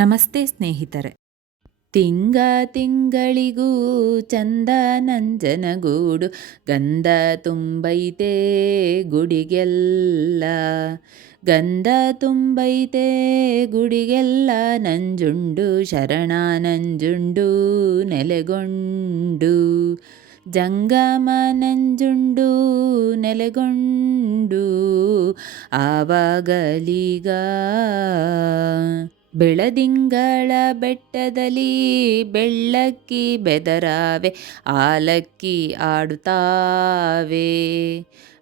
ನಮಸ್ತೆ ಸ್ನೇಹಿತರೆ. ತಿಂಗ ತಿಂಗಳಿಗೂ ಚಂದ ನಂಜನಗೂಡು, ಗಂಧ ತುಂಬೈತೆ ಗುಡಿಗೆಲ್ಲ. ಗಂಧ ತುಂಬೈತೆ ಗುಡಿಗೆಲ್ಲ, ನಂಜುಂಡು, ಶರಣ ನಂಜುಂಡು, ನೆಲೆಗೊಂಡು. ಜಂಗಮ ನಂಜುಂಡು, ನೆಲೆಗೊಂಡು. ಆವಾಗಲೀಗ ಬೆಳದಿಂಗಳ ಬೆಟ್ಟದಲ್ಲಿ ಬೆಳ್ಳಕ್ಕಿ ಬೆದರಾವೆ ಆಲಕ್ಕಿ ಆಡುತ್ತಾವೆ.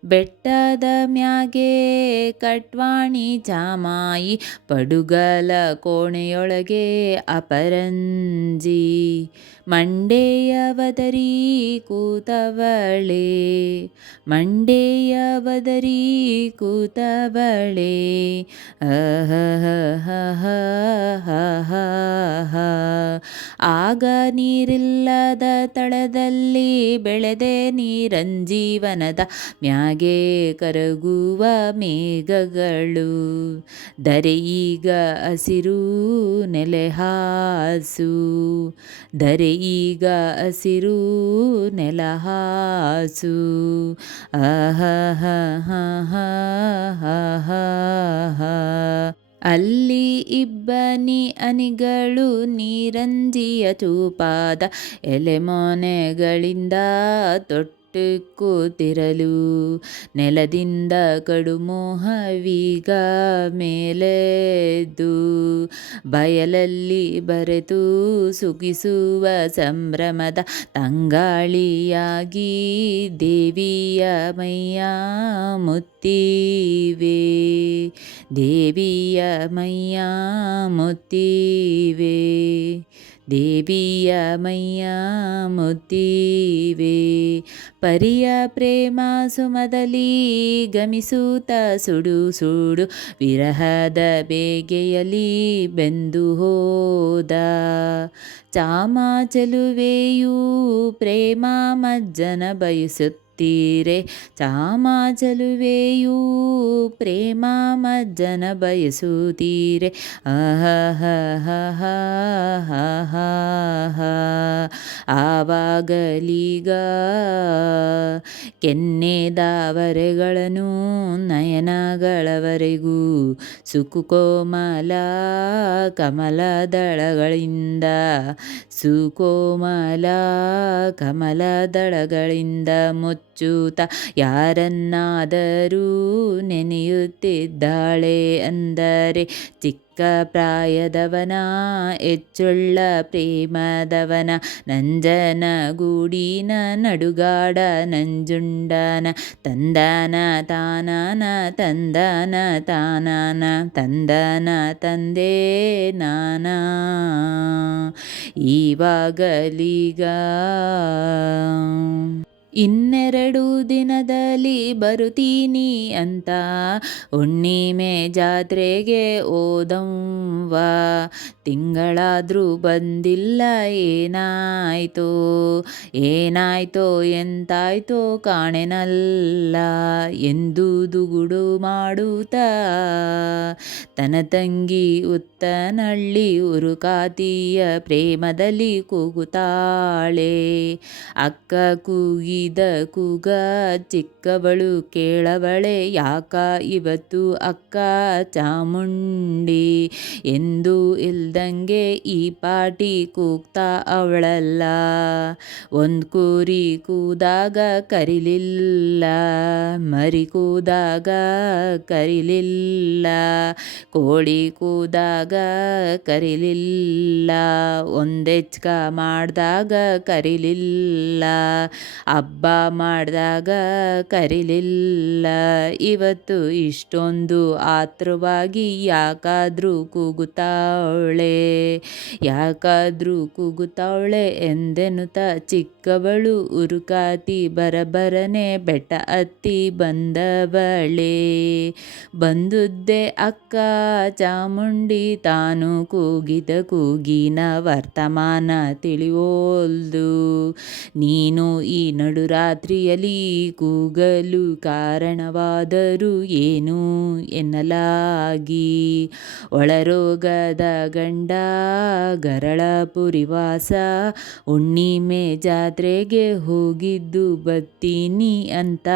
ಬೆಟ್ಟದ ಮ್ಯಾಗೆ ಕಟ್ವಾಣಿ ಜಾಮಾಯಿ ಪಡುಗಲ ಕೋಣೆಯೊಳಗೆ ಅಪರಂಜಿ. ಮಂಡೆಯವದರಿ ಕೂತವಳೆ ಮಂಡೆಯವದರಿ ಕೂತವಳೆ ಆಗ ನೀರಿಲ್ಲದ ತಳದಲ್ಲಿ ಬೆಳೆದೆ ನೀರಂಜೀವನದ ಮ್ಯಾಗೆ ಕರಗುವ ಮೇಘಗಳು. ದರೆ ಈಗ ಹಸಿರು ನೆಲೆಹಾಸು ದರೆ ಈಗ ಹಸಿರು ನೆಲಹಾಸು ಹ ಅಲ್ಲಿ ಇಬ್ಬನಿ ಅನಿಗಳು ನೀರಂಜಿಯ ಚೂಪಾದ ಎಲೆಮೊನೆಗಳಿಂದ ತೊಟ್ಟು ಕೂತಿರಲು ನೆಲದಿಂದ ಕಡುಮೋಹವೀಗ ಮೇಲೆದ್ದು ಬಯಲಲ್ಲಿ ಬರೆತು ಸುಗಿಸುವ ಸಂಭ್ರಮದ ತಂಗಾಳಿಯಾಗಿ ದೇವಿಯ ಮೈಯ ಮುತ್ತೀವೆ. ದೇವಿಯ ಮೈಯ ಮುತ್ತಿವೆ. ದೇವಿಯ ಮೈಯ ಮುತ್ತಿವೆ ಪರಿಯ ಪ್ರೇಮ ಸುಮದಲ್ಲಿ ಗಮಿಸುತ್ತ ಸುಡು ಸುಡು ವಿರಹದ ಬೇಗೆಯಲಿ ಬೆಂದು ಹೋದ ಚಾಮ ಚೆಲುವೆಯೂ ಪ್ರೇಮ ಮಜ್ಜನ ಬಯಸುತ್ತ ತೀರೆ ಚಾಮ ಚೆಲುವೆಯೂ ಪ್ರೇಮ ಮಜ್ಜನ ಬಯಸುತ್ತೀರೆ? ಆವಾಗಲೀಗ ಕೆನ್ನೆದಾವರೆಗಳನ್ನು ನಯನಗಳವರೆಗೂ ಸುಕುಕೋಮಲ ಕಮಲದಳಗಳಿಂದ ಸುಕೋಮಲ ಕಮಲದಳಗಳಿಂದ ಮುಚ್ಚುತ್ತ ಯಾರನ್ನಾದರೂ ನೆನೆಯುತ್ತಿದ್ದಾಳೆ ಅಂದರೆ ಚಿಕ್ಕ ಪ್ರಾಯದವನ, ಹೆಚ್ಚುಳ್ಳ ಪ್ರೇಮದವನ, ನಂಜನ ಗೂಡಿನ, ನಡುಗಾಡ ನಂಜುಂಡನ, ತಂದನ ತಾನನ ತಂದನ ತಾನನ, ತಂದನ ತಂದೆ ನಾನ. ಇವಾಗಲೀಗ ಇನ್ನೆರಡು ದಿನದಲ್ಲಿ ಬರುತ್ತೀನಿ ಅಂತ. ಹುಣ್ಣಿಮೆ ಜಾತ್ರೆಗೆ ಓದವ್ವ ತಿಂಗಳಾದರೂ ಬಂದಿಲ್ಲ, ಏನಾಯ್ತೋ? ಏನಾಯ್ತೋ, ಎಂತಾಯ್ತೋ ಕಾಣೆನಲ್ಲ. ಎಂದು ದುಗುಡು ಮಾಡುತ್ತ. ತನ್ನ ತಂಗಿ ಉತ್ತನಳ್ಳಿ ಉರುಕಾತಿಯ ಪ್ರೇಮದಲ್ಲಿ ಕೂಗುತ್ತಾಳೆ. ಅಕ್ಕ ಕೂಗಿ ಕೂಗ ಚಿಕ್ಕವಳು ಕೇಳವಳೆ, ಯಾಕ ಇವತ್ತು ಅಕ್ಕ ಚಾಮುಂಡಿ? ಎಂದು ಇಲ್ದಂಗೆ ಈ ಪಾಟಿ ಕೂಗ್ತಾ ಅವಳಲ್ಲ. ಒಂದು ಕೂರಿ ಕೂದಾಗ ಕರಿಲಿಲ್ಲ, ಮರಿ ಕೂದಾಗ ಕರಿಲಿಲ್ಲ, ಕೋಳಿ ಕೂದಾಗ ಕರಿಲಿಲ್ಲ ಒಂದೆಚ್ಕ ಮಾಡಿದಾಗ ಕರಿಲಿಲ್ಲ. ಹಬ್ಬ ಮಾಡಿದಾಗ ಕರಿಲಿಲ್ಲ. ಇವತ್ತು ಇಷ್ಟೊಂದು ಆತ್ರವಾಗಿ ಯಾಕಾದರೂ ಕೂಗುತ್ತಾವಳೆ ಯಾಕಾದರೂ ಕೂಗುತ್ತಾವಳೆ ಎಂದೆನುತ ಚಿಕ್ಕವಳು ಉರುಕಾತಿ ಬರಬರನೆ ಬೆಟ್ಟ ಹತ್ತಿ ಬಂದವಳೆ. ಬಂದುದ್ದೆ ಅಕ್ಕ ಚಾಮುಂಡಿ ತಾನು ಕೂಗಿದ ಕೂಗಿನ ವರ್ತಮಾನ ತಿಳಿಯೋಲ್ದು ನೀನು ಈ ನಡು ನಡುರಾತ್ರಿಯಲ್ಲಿ ಕೂಗಲು ಕಾರಣವಾದರೂ ಏನು ಎನ್ನಲಾಗಿ? ಒಳರೋಗದ ಗಂಡ, ಗರಳ, ಪುರಿವಾಸ, ಹುಣ್ಣಿಮೆ ಜಾತ್ರೆಗೆ ಹೋಗಿದ್ದು ಬತ್ತೀನಿ ಅಂತ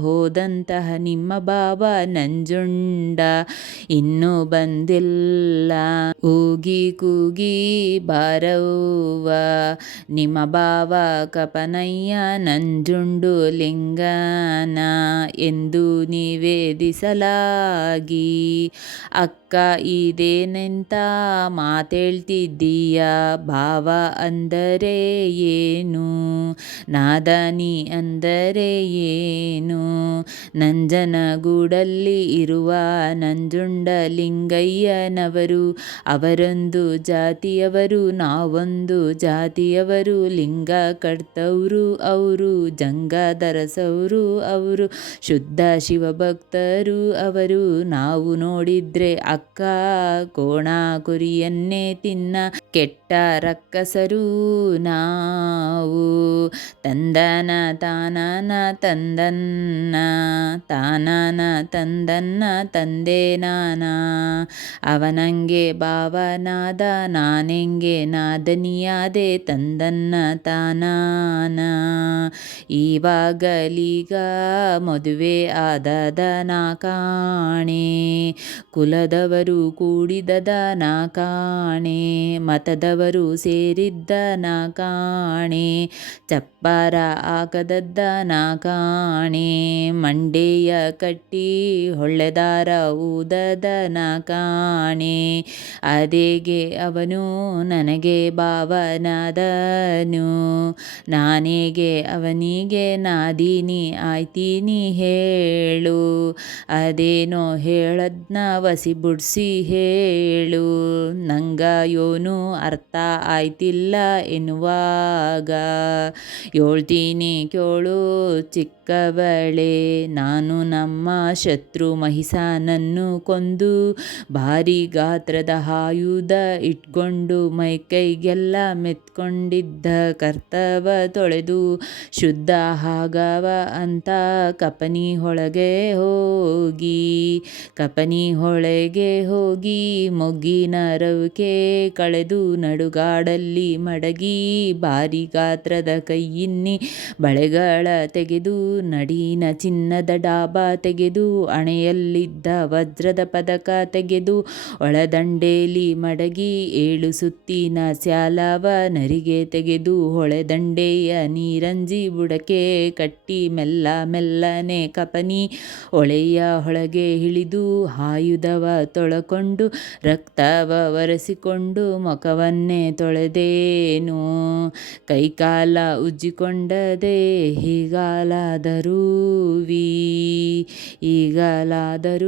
ಹೋದಂತಹ ನಿಮ್ಮ ಬಾವ ನಂಜುಂಡ ಇನ್ನೂ ಬಂದಿಲ್ಲ. ಕೂಗಿ ಕೂಗಿ ಬಾರವ್ವ, ನಿಮ್ಮ ಬಾವ ಕಪನಯ್ಯ ನಂಜುಂಡು ಲಿಂಗನ ಎಂದು ನಿವೇದಿಸಲಾಗಿ. ಅಕ್ಕ, ಇದೇನೆಂತ ಮಾತೇಳ್ತಿದ್ದೀಯ? ಭಾವ ಅಂದರೆ ಏನು? ನಾದನಿ ಅಂದರೆ ಏನು? ನಂಜನಗೂಡಲ್ಲಿ ಇರುವ ನಂಜುಂಡಲಿಂಗಯ್ಯನವರು ಅವರೊಂದು ಜಾತಿಯವರು, ನಾವೊಂದು ಜಾತಿಯವರು ಲಿಂಗ ಅವರು. ಜಂಗದರಸವರು ಅವರು. ಶುದ್ಧ ಶಿವಭಕ್ತರು ಅವರು. ನಾವು ನೋಡಿದ್ರೆ ಅಕ್ಕ ಕೋಣ ಕುರಿಯನ್ನೇ ತಿನ್ನ. ಕೆಟ್ಟ ರಕ್ಕಸರು ನಾವು. ತಂದನ ತಾನನ ತಂದನ್ನ ತಾನನ ತಂದನ್ನ ತಂದೆ ನಾನ. ಅವನಂಗೆ ಭಾವನಾದ ನಾನೆಂಗೆ ನಾದನಿಯಾದೆ ತಂದನ್ನ ತಾನಾನ. ಇವಾಗಲೀಗ ಮದುವೆ ಆದದ ನಾ ಕಾಣೆ, ಕುಲದವರು ಕೂಡಿದದ ನಾ ಕಾಣೆ, ಮತದವರು ಸೇರಿದ್ದ ನಾ ಕಾಣೆ, ಚಪ್ಪರ ನಾ ಕಾಣೆ, ಮಂಡೆಯ ಕಟ್ಟಿ ಹೊಳ್ಳೆದಾರ ನಾ ಕಾಣೆ, ಅದೇಗೆ ಅವನು ನನಗೆ ಭಾವನಾದನು, ನಾನೇಗೆ ಅವನಿಗೆ ನಾದೀನಿ ಆಯ್ತೀನಿ ಹೇಳು. ಅದೇನೋ ಹೇಳದ್ನ ವಸಿ ಬಿಡ್ಸಿ ಹೇಳು. ನಂಗ ಯೋನು ಅರ್ಥ ಆಯ್ತಿಲ್ಲ ಎನ್ನುವಾಗ. ಹೇಳ್ತೀನಿ ಕೇಳು ಚಿಕ್ಕವಳೆ. ನಾನು ನಮ್ಮ ಶತ್ರು ಮಹಿಸಾನನ್ನು ಕೊಂದು ಭಾರಿ ಗಾತ್ರದ ಆಯುಧ ಇಟ್ಕೊಂಡು ಮೈಕೈಗೆಲ್ಲ ಮೆತ್ಕೊಂಡಿದ್ದ ಕರ್ತವ ತೊಳೆದು ಶುದ್ಧ ಹಾಗವ ಅಂತ ಕಪನಿ ಹೊಳಗೆ ಹೋಗಿ, ಕಪನಿ ಹೊಳೆಗೆ ಹೋಗಿ ಮೊಗ್ಗಿನ ರವಿಕೆ ಕಳೆದು ನಡುಗಾಡಲ್ಲಿ ಮಡಗಿ ಭಾರಿ ಗಾತ್ರದ ಕೈಯಿನ್ನಿ ಬಳೆಗಳ ತೆಗೆದು, ನಡಿನ ಚಿನ್ನದ ಡಾಬ ತೆಗೆದು, ಅಣೆಯಲ್ಲಿದ್ದ ವಜ್ರದ ಪದಕ ತೆಗೆದು, ಒಳದಂಡೇಲಿ ಮಡಗಿ ಏಳು ಸುತ್ತಿನ ಸ್ಯಾಲವ ನರಿಗೆ ತೆಗೆದು, ಹೊಳೆದಂಡೆಯ ನೀರಂಜಿ ಬುಡಕೆ ಕಟ್ಟಿ ಮೆಲ್ಲ ಮೆಲ್ಲನೆ ಕಪನಿ ಒಳೆಯ ಹೊಳಗೆ ಇಳಿದು ಆಯುಧವ ತೊಳಕೊಂಡು ರಕ್ತವ ಒರೆಸಿಕೊಂಡು ಮುಖವನ್ನೇ ತೊಳೆದೇನು? ಕೈಕಾಲ ಉಜ್ಜಿಕೊಂಡದೆ ಹೀಗಾಲಾದರೂವಿ ಈಗಲಾದರೂವಿ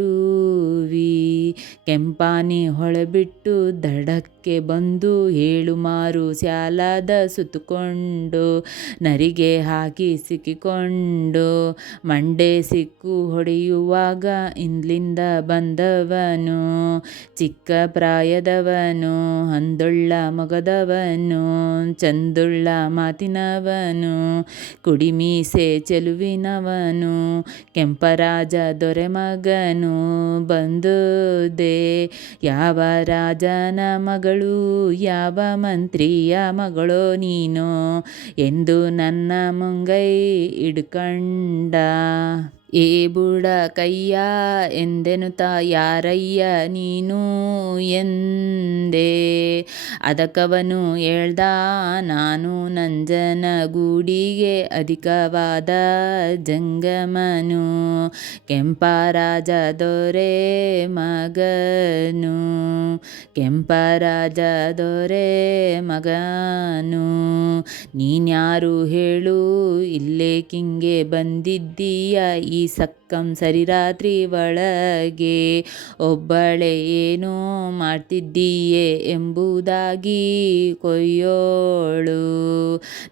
ಕೆಂಪಾನಿ ಹೊಳೆಬಿಟ್ಟು ದಡಕ್ಕೆ ಬಂದು ಏಳು ಮಾರು ಸ್ಯಾಲದ ಸುತ್ತುಕೊಂಡು, ನರಿಗೆ ಹಾಕಿ ಸಿಕ್ಕಿಕೊಂಡು, ಮಂಡೆ ಸಿಕ್ಕು ಹೊಡೆಯುವಾಗ ಇಂದ್ಲಿಂದ ಬಂದವನು, ಚಿಕ್ಕ ಪ್ರಾಯದವನು ಅಂದುಳ್ಳ ಮಗದವನು, ಚಂದುಳ್ಳ ಮಾತಿನವನು, ಕುಡಿಮೀಸೆ ಚೆಲುವಿನವನು, ಕೆಂಪರಾಜ ದೊರೆ ಮಗನು ಬಂದುದೇ, ಯಾವ ರಾಜನ ಮಗಳು ಯಾವ ಮಂತ್ರಿಯ ಮಗಳೋ ನೀನು? ಎಂದು ನನ್ನ ಮುಂಗೈ ಹಿಡ್ಕಂಡ. ಏ ಬುಡ ಕಯ್ಯ ಎಂದೆನುತ ಯಾರಯ್ಯ ನೀನು ಎಂದೆ? ಅದಕ್ಕವನು ಹೇಳ್ದ, ನಾನು ನಂಜನ ಗೂಡಿಗೆ ಅಧಿಕವಾದ ಜಂಗಮನು. ಕೆಂಪರಾಜ ದೊರೆ ಮಗನು. ಕೆಂಪರಾಜ ದೊರೆ ಮಗನು. ನೀನ್ಯಾರು ಹೇಳು, ಇಲ್ಲೇ ಕಿಂಗೆ ಬಂದಿದ್ದೀಯ ಸಕ್ಕಂ ಸರಿರಾತ್ರಿ ಒಳಗೆ ಒಬ್ಬಳೆ ಏನೋ ಮಾಡ್ತಿದ್ದೀಯೆ ಎಂಬುದಾಗಿ ಕೊಯ್ಯೋಳು.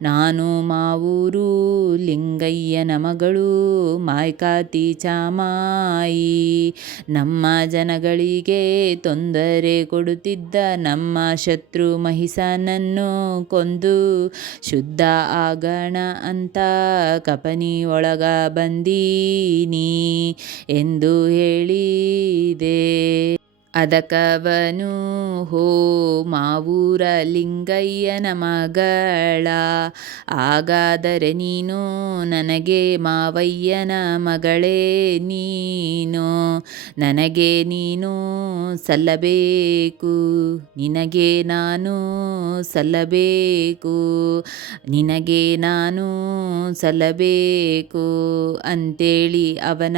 ನಾನು ಮಾವೂರು ಲಿಂಗಯ್ಯನ ಮಗಳು ಮಾಯ್ಕಾತಿ ಚಾಮಾಯಿ. ನಮ್ಮ ಜನಗಳಿಗೆ ತೊಂದರೆ ಕೊಡುತ್ತಿದ್ದ ನಮ್ಮ ಶತ್ರು ಮಹಿಷನನ್ನು ಕೊಂದು ಶುದ್ಧ ಆಗಣ ಅಂತ ಕಪನಿ ಒಳಗ ಬಂದೀನಿ ಎಂದು ಹೇಳಿದೆ. ಅದಕ್ಕವನು ಹೋ ಮಾವೂರ ಲಿಂಗಯ್ಯನ ಮಗಳ. ಹಾಗಾದರೆ ನೀನು ನನಗೆ ಮಾವಯ್ಯನ ಮಗಳೇ ನೀನು. ನನಗೆ ನೀನು ಸಲ್ಲಬೇಕು. ನಿನಗೆ ನಾನು ಸಲ್ಲಬೇಕು. ನಿನಗೆ ನಾನು ಸಲ್ಲಬೇಕು. ಅಂತೇಳಿ ಅವನ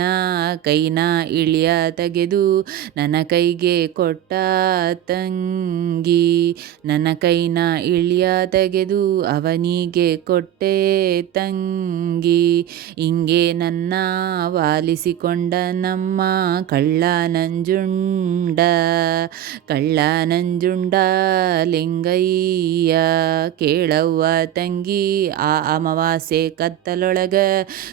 ಕೈನ ಇಳಿಯ ತೆಗೆದು ನನ್ನ ಕೈಗೆ ಕೊಟ್ಟ ತಂಗಿ, ನನ್ನ ಕೈನ ಇಳಿಯ ತೆಗೆದು ಅವನಿಗೆ ಕೊಟ್ಟೆ ತಂಗಿ. ಹಿಂಗೆ ನನ್ನ ವಾಲಿಸಿಕೊಂಡ ನಮ್ಮ ಕಳ್ಳ ನಂಜುಂಡ ಕಳ್ಳ ನಂಜುಂಡ ಲಿಂಗಯ್ಯ ಕೇಳವ್ವ ತಂಗಿ, ಆ ಅಮಾವಾಸ್ಯೆ ಕತ್ತಲೊಳಗ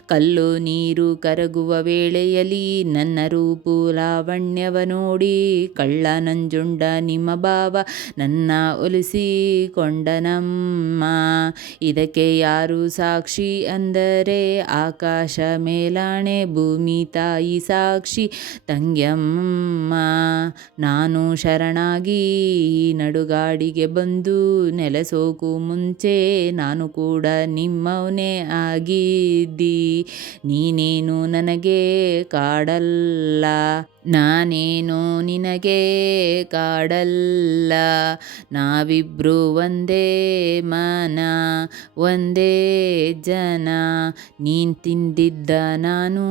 ಕಲ್ಲು ನೀರು ಕರಗುವ ವೇಳೆಯಲ್ಲಿ ನನ್ನ ರೂಪು ಲಾವಣ್ಯವ ನೋಡಿ ಕಳ್ಳ ನಂಜುಂಡ ನಿಮ್ಮ ಬಾವ ನನ್ನ ಒಲಿಸಿಕೊಂಡನಮ್ಮ ಇದಕ್ಕೆ ಯಾರು ಸಾಕ್ಷಿ ಅಂದರೆ ಆಕಾಶ ಮೇಲಾಣೆ ಭೂಮಿ ತಾಯಿ ಸಾಕ್ಷಿ ತಂಗ್ಯಮ್ಮ. ನಾನು ಶರಣಾಗಿ ನಡುಗಾಡಿಗೆ ಬಂದು ನೆಲೆಸೋಕು ಮುಂಚೆ ನಾನು ಕೂಡ ನಿಮ್ಮವನೇ ಆಗಿದ್ದಿ. ನೀನೇನು ನನಗೆ ಕಾಡಲ್ಲ, ನಾನೇನು ನಿನಗೆ ಕಾಡಲ್ಲ. ನಾವಿಬ್ರು ಒಂದೇ ಮನ, ಒಂದೇ ಜನ. ನೀನು ತಿಂದಿದ್ದ ನಾನು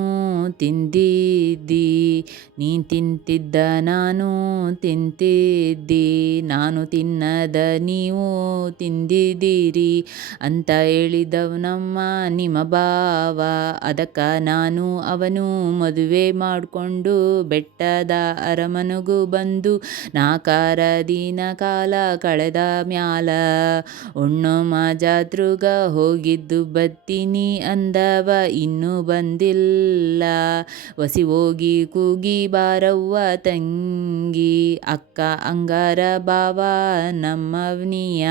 ತಿಂದಿದ್ದಿ. ನೀನು ತಿಂತಿದ್ದ ನಾನು ತಿಂತಿದ್ದಿ. ನಾನು ತಿನ್ನದ ನೀವು ತಿಂದಿದ್ದೀರಿ. ಅಂತ ಹೇಳಿದವನಮ್ಮ ನಿಮ್ಮ ಭಾವ. ಅದಕ್ಕ ನಾನು ಅವನು ಮದುವೆ ಮಾಡಿಕೊಂಡು ಬೆಟ್ಟದ ಅರಮನೆಗೂ ಬಂದು ನಾಕಾರ ದಿನ ಕಾಲ ಕಳೆದ ಮ್ಯಾಲ. ಉಣ್ಣು ಮಾಜಾತೃಗ ಹೋಗಿದ್ದು ಬತ್ತಿನಿ ಅಂದವ, ಇನ್ನೂ ಬಂದಿಲ್ಲ. ವಸಿ ಹೋಗಿ ಕೂಗಿ ಬಾರವ್ವ ತಂಗಿ. ಅಕ್ಕ ಅಂಗಾರ ಬಾವ ನಮ್ಮವ್ನಿಯ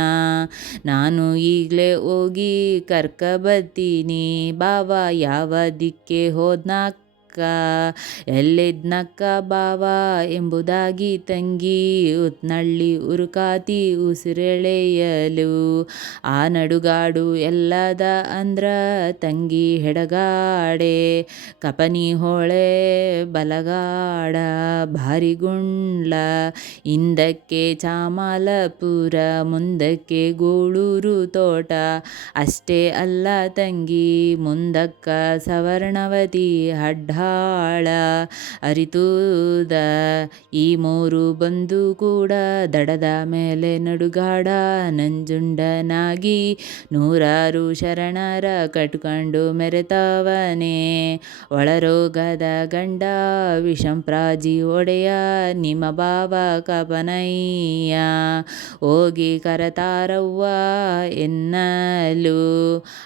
ನಾನು ಈಗಲೇ ಹೋಗಿ ಕರ್ಕ ಬತ್ತೀನಿ. ಬಾವ ಯಾವ ದಿಕ್ಕೆ ಹೋದ್ನಾಕ ಎಲ್ಲಿದ್ನಕ್ಕ ಬಾವ ಎಂಬುದಾಗಿ ತಂಗಿ ಉತ್ನಳ್ಳಿ ಉರುಕಾತಿ ಉಸಿರೆಳೆಯಲು. ಆ ನಡುಗಾಡು ಎಲ್ಲದ ಅಂದ್ರ ತಂಗಿ ಹೆಡಗಾಡೆ, ಕಪನಿ ಹೊಳೆ ಬಲಗಾಡ ಭಾರಿಗುಂಡ್ಲ ಹಿಂದಕ್ಕೆ ಚಾಮಲಪುರ, ಮುಂದಕ್ಕೆ ಗೋಳೂರು ತೋಟ. ಅಷ್ಟೇ ಅಲ್ಲ ತಂಗಿ, ಮುಂದಕ್ಕ ಸವರ್ಣವತಿ ಅಡ್ಡಾಳ ಅರಿತುದ. ಈ ಮೂರು ಬಂದು ಕೂಡ ದಡದ ಮೇಲೆ ನಡುಗಾಡ. ನಂಜುಂಡನಾಗಿ ನೂರಾರು ಶರಣರ ಕಟ್ಕೊಂಡು ಮೆರೆತವನೇ. ಒಳರೋಗದ ಗಂಡ ವಿಷಂಪ್ರಾಜಿ ಒಡೆಯ. ನಿಮ್ಮ ಬಾವ ಕಪನಯ್ಯ. ಹೋಗಿ ಕರತಾರವ್ವ ಎನ್ನಲು.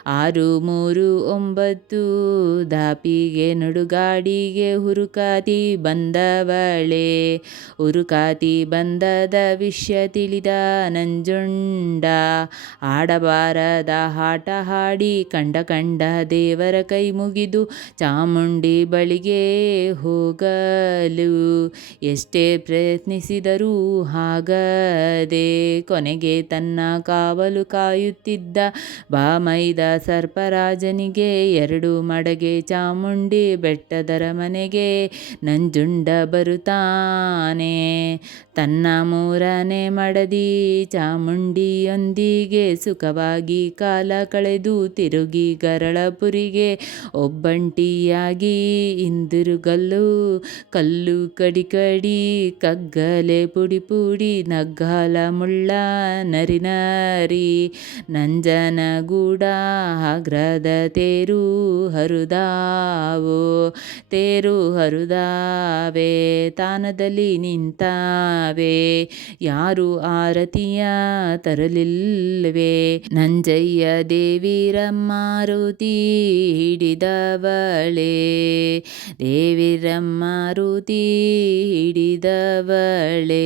ಆರು ಮೂರು ಒಂಬತ್ತು ದಾಪಿಗೆ ನಡುಗಾಡಿಗೆ ಹುರುಕಾತಿ ಬಂದವಳೆ. ಹುರುಕಾತಿ ಬಂದದ ವಿಷಯ ತಿಳಿದ ನಂಜುಂಡ. ಆಡಬಾರದ ಹಾಟ ಹಾಡಿ ಕಂಡ ಕಂಡ ದೇವರ ಕೈ ಮುಗಿದು ಚಾಮುಂಡಿ ಬಳಿಗೆ ಹೋಗಲು. ಎಷ್ಟೇ ಪ್ರಯತ್ನಿಸಿದರೂ ಹಾಗದೆ ಕೊನೆಗೆ ತನ್ನ ಕಾವಲು ಕಾಯುತ್ತಿದ್ದ ಬಾಮೈದ ಸರ್ಪರಾಜನಿಗೆ ಎರಡು ಮಡಗೆ ಚಾಮುಂಡಿ ಬೆಟ್ಟದರ ಮನೆಗೆ ನಂಜುಂಡ ಬರುತ್ತಾನೆ. ತನ್ನ ಮೂರನೇ ಮಡದಿ ಚಾಮುಂಡಿಯೊಂದಿಗೆ ಸುಖವಾಗಿ ಕಾಲ ಕಳೆದು ತಿರುಗಿ ಗರಳಪುರಿಗೆ ಒಬ್ಬಂಟಿಯಾಗಿ ಇಂದಿರುಗಲ್ಲು ಕಲ್ಲು ಕಡಿ ಕಡಿ ಕಗ್ಗಲೆ ಪುಡಿ ಪುಡಿ ನಗ್ಗಾಲ ಮುಳ್ಳ ನರಿ ನರಿ ನಂಜನಗೂಡ ಆಗ್ರದ ತೇರು ಹರಿದಾವು. ತೇರು ಹರುದಾವೆ ತಾನದಲ್ಲಿ ನಿಂತಾವೆ ಯಾರು ಆರತಿಯ ತರಲಿಲ್ವೇ ನಂಜಯ್ಯ ದೇವಿರಮ್ಮಾರುತಿ ಹಿಡಿದವಳೆ ದೇವಿರಮ್ಮಾರುತಿ ಹಿಡಿದವಳೆ.